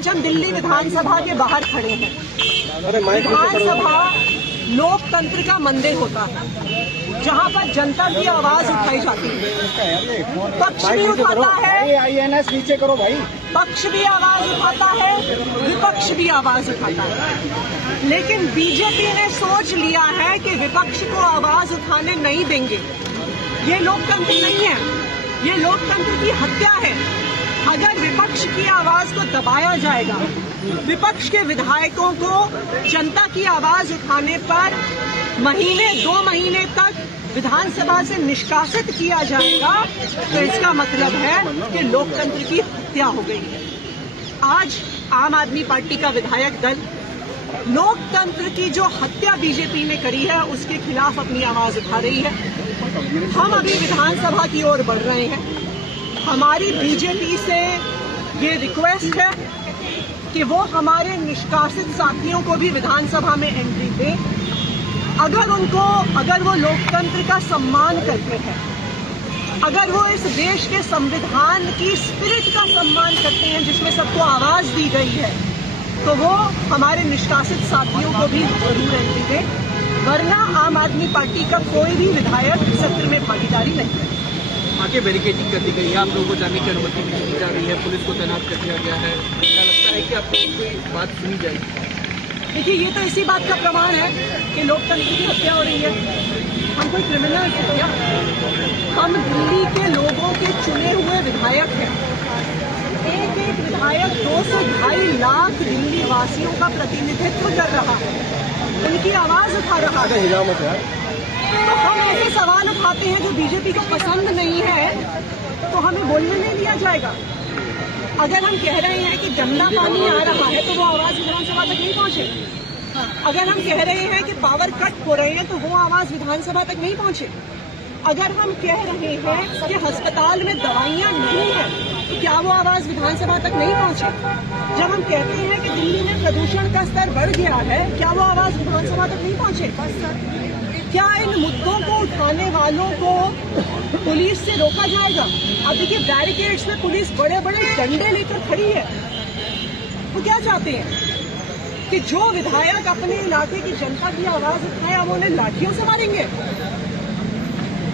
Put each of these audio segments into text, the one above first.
आज हम दिल्ली विधानसभा के बाहर खड़े हैं। विधानसभा लोकतंत्र का मंदिर होता है, जहां पर जनता की आवाज उठाई जाती है। पक्ष भी उठाता है, INS नीचे करो भाई। पक्ष भी आवाज उठाता है, विपक्ष भी आवाज उठाता है। लेकिन बीजेपी ने सोच लिया है कि विपक्ष को आवाज उठाने नहीं देंगे। ये लोकतंत्र नहीं है, ये लोकतंत्र की हत्या है। अगर विपक्ष की आवाज को दबाया जाएगा, विपक्ष के विधायकों को जनता की आवाज उठाने पर महीने 2 महीने तक विधानसभा से निष्कासित किया जाएगा, तो इसका मतलब है कि लोकतंत्र की हत्या हो गई है। आज आम आदमी पार्टी का विधायक दल लोकतंत्र की जो हत्या बीजेपी ने करी है उसके खिलाफ अपनी आवाज उठा रही है। हम अभी विधानसभा की ओर बढ़ रहे हैं। हमारी बीजेपी से ये रिक्वेस्ट है कि वो हमारे निष्कासित साथियों को भी विधानसभा में एंट्री दें। अगर वो लोकतंत्र का सम्मान करते हैं, अगर वो इस देश के संविधान की स्पिरिट का सम्मान करते हैं जिसमें सबको आवाज दी गई है, तो वो हमारे निष्कासित साथियों को भी जरूर एंट्री दें, वरना आम आदमी पार्टी का कोई भी विधायक सत्र में भागीदारी नहीं करेगा। आगे बैरिकेडिंग कर दी गई है, आप लोगों को जाने की अनुमति नहीं दी जा रही है, पुलिस को तैनात कर दिया गया है। क्या लगता है कि आप लोगों की बात सुनी जाएगी? देखिए, ये तो इसी बात का प्रमाण है कि लोकतंत्र की हत्या हो रही है। हम कोई क्रिमिनल है क्या? हम दिल्ली के लोगों के चुने हुए विधायक हैं। एक एक विधायक 2 से 2.5 लाख दिल्ली वासियों का प्रतिनिधित्व कर रहा है, उनकी आवाज उठा रहा है। तो हम ऐसे सवाल उठाते हैं जो बीजेपी को पसंद नहीं है, तो हमें बोलने नहीं दिया जाएगा। अगर हम कह रहे हैं कि गंदा पानी आ रहा है, तो वो आवाज विधानसभा तक नहीं पहुंचे। अगर हम कह रहे हैं कि पावर कट हो रहे हैं, तो वो आवाज विधानसभा तक नहीं पहुंचे। अगर हम कह रहे हैं कि अस्पताल में दवाइयां नहीं है, तो क्या वो आवाज विधानसभा तक नहीं पहुंचे। जब हम कहते हैं कि दिल्ली में प्रदूषण का स्तर बढ़ गया है, क्या वो आवाज विधानसभा तक नहीं पहुंचे। क्या इन मुद्दों को उठाने वालों को पुलिस से रोका जाएगा? अब देखिए, बैरिकेड्स में पुलिस बड़े बड़े डंडे लेकर खड़ी है। वो क्या चाहते हैं कि जो विधायक अपने इलाके की जनता की आवाज उठाए, अब उन्हें लाठियों से मारेंगे?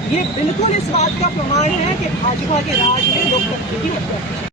ये बिल्कुल इस बात का प्रमाण है कि भाजपा के राज में लोकतंत्र की हत्या है।